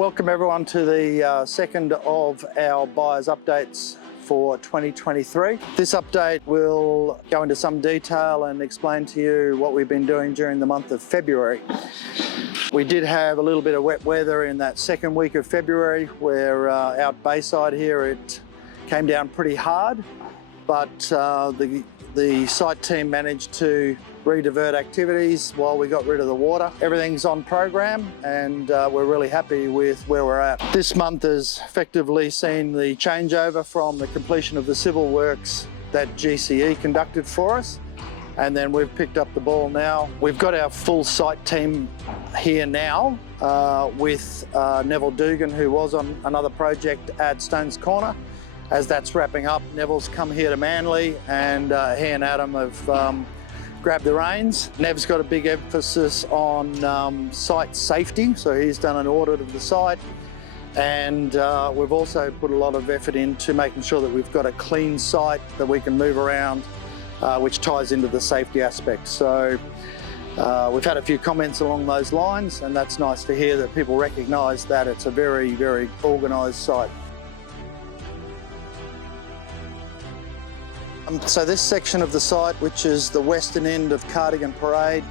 Welcome everyone to the second of our buyers updates for 2023. This update will go into some detail and explain to you what we've been doing during the month of February. We did have a little bit of wet weather in that second week of February where out Bayside here it came down pretty hard, but the site team managed to re-divert activities while we got rid of the water. Everything's on program and we're really happy with where we're at. This month has effectively seen the changeover from the completion of the civil works that GCE conducted for us, and then we've picked up the ball now. We've got our full site team here now with Neville Dugan, who was on another project at Stones Corner. As that's wrapping up, Neville's come here to Manly and he and Adam have grabbed the reins. Nev's got a big emphasis on site safety, so he's done an audit of the site, and we've also put a lot of effort into making sure that we've got a clean site that we can move around, which ties into the safety aspect. So we've had a few comments along those lines, and that's nice to hear that people recognise that it's a very, very organised site. So this section of the site, which is the western end of Cardigan Parade,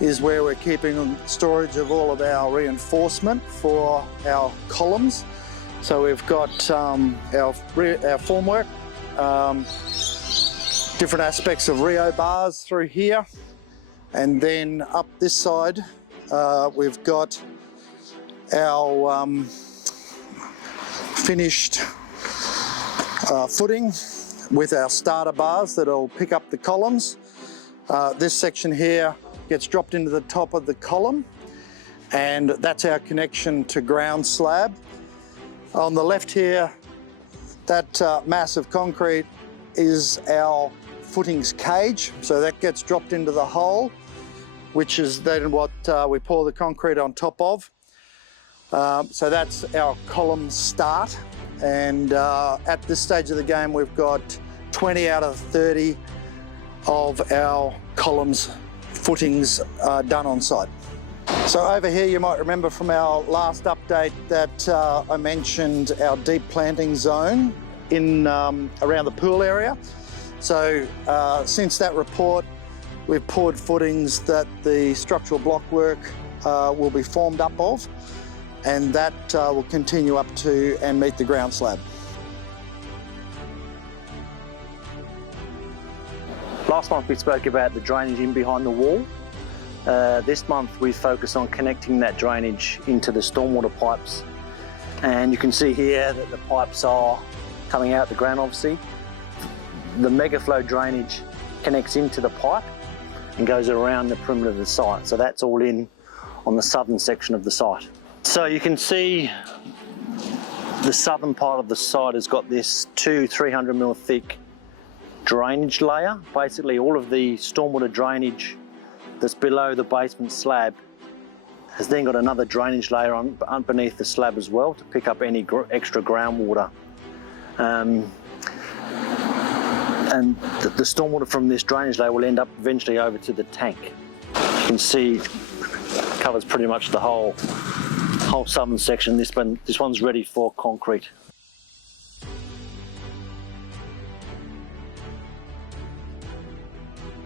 is where we're keeping storage of all of our reinforcement for our columns. So we've got our formwork, different aspects of Rio bars through here, and then up this side we've got our finished footing with our starter bars that'll pick up the columns. This section here gets dropped into the top of the column, and that's our connection to ground slab. On the left here, that mass of concrete is our footings cage, so that gets dropped into the hole, which is then what we pour the concrete on top of. So that's our column start. And at this stage of the game, we've got 20 out of 30 of our columns footings done on site. So over here, you might remember from our last update that I mentioned our deep planting zone in around the pool area. So since that report, we've poured footings that the structural block work will be formed up of, and that will continue up to and meet the ground slab. Last month we spoke about the drainage in behind the wall. This month we focus on connecting that drainage into the stormwater pipes, and you can see here that the pipes are coming out the ground. Obviously the mega flow drainage connects into the pipe and goes around the perimeter of the site, so that's all in on the southern section of the site. So you can see the southern part of the site has got this 300mm thick drainage layer. Basically all of the stormwater drainage that's below the basement slab has then got another drainage layer underneath the slab as well to pick up any extra groundwater. And the stormwater from this drainage layer will end up eventually over to the tank. You can see it covers pretty much the whole southern section. This one's ready for concrete.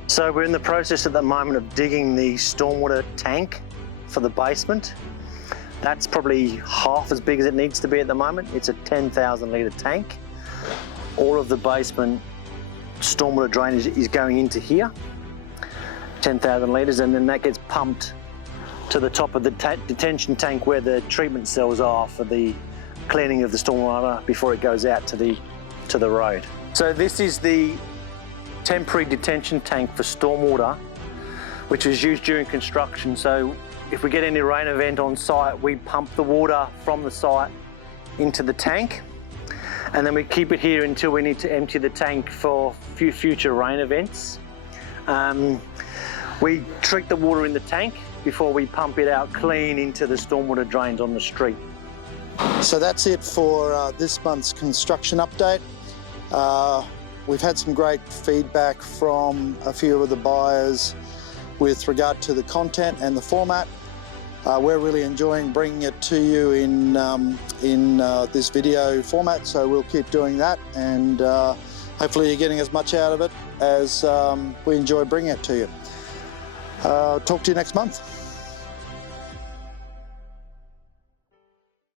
So we're in the process at the moment of digging the stormwater tank for the basement. That's probably half as big as it needs to be at the moment. It's a 10,000 litre tank. All of the basement stormwater drainage is going into here, 10,000 litres, and then that gets pumped to the top of the detention tank where the treatment cells are for the cleaning of the stormwater before it goes out to the road. So this is the temporary detention tank for stormwater, which was used during construction. So if we get any rain event on site, we pump the water from the site into the tank, and then we keep it here until we need to empty the tank for future rain events. We treat the water in the tank before we pump it out clean into the stormwater drains on the street. So that's it for this month's construction update. We've had some great feedback from a few of the buyers with regard to the content and the format. We're really enjoying bringing it to you in this video format, so we'll keep doing that, and hopefully you're getting as much out of it as we enjoy bringing it to you. Talk to you next month.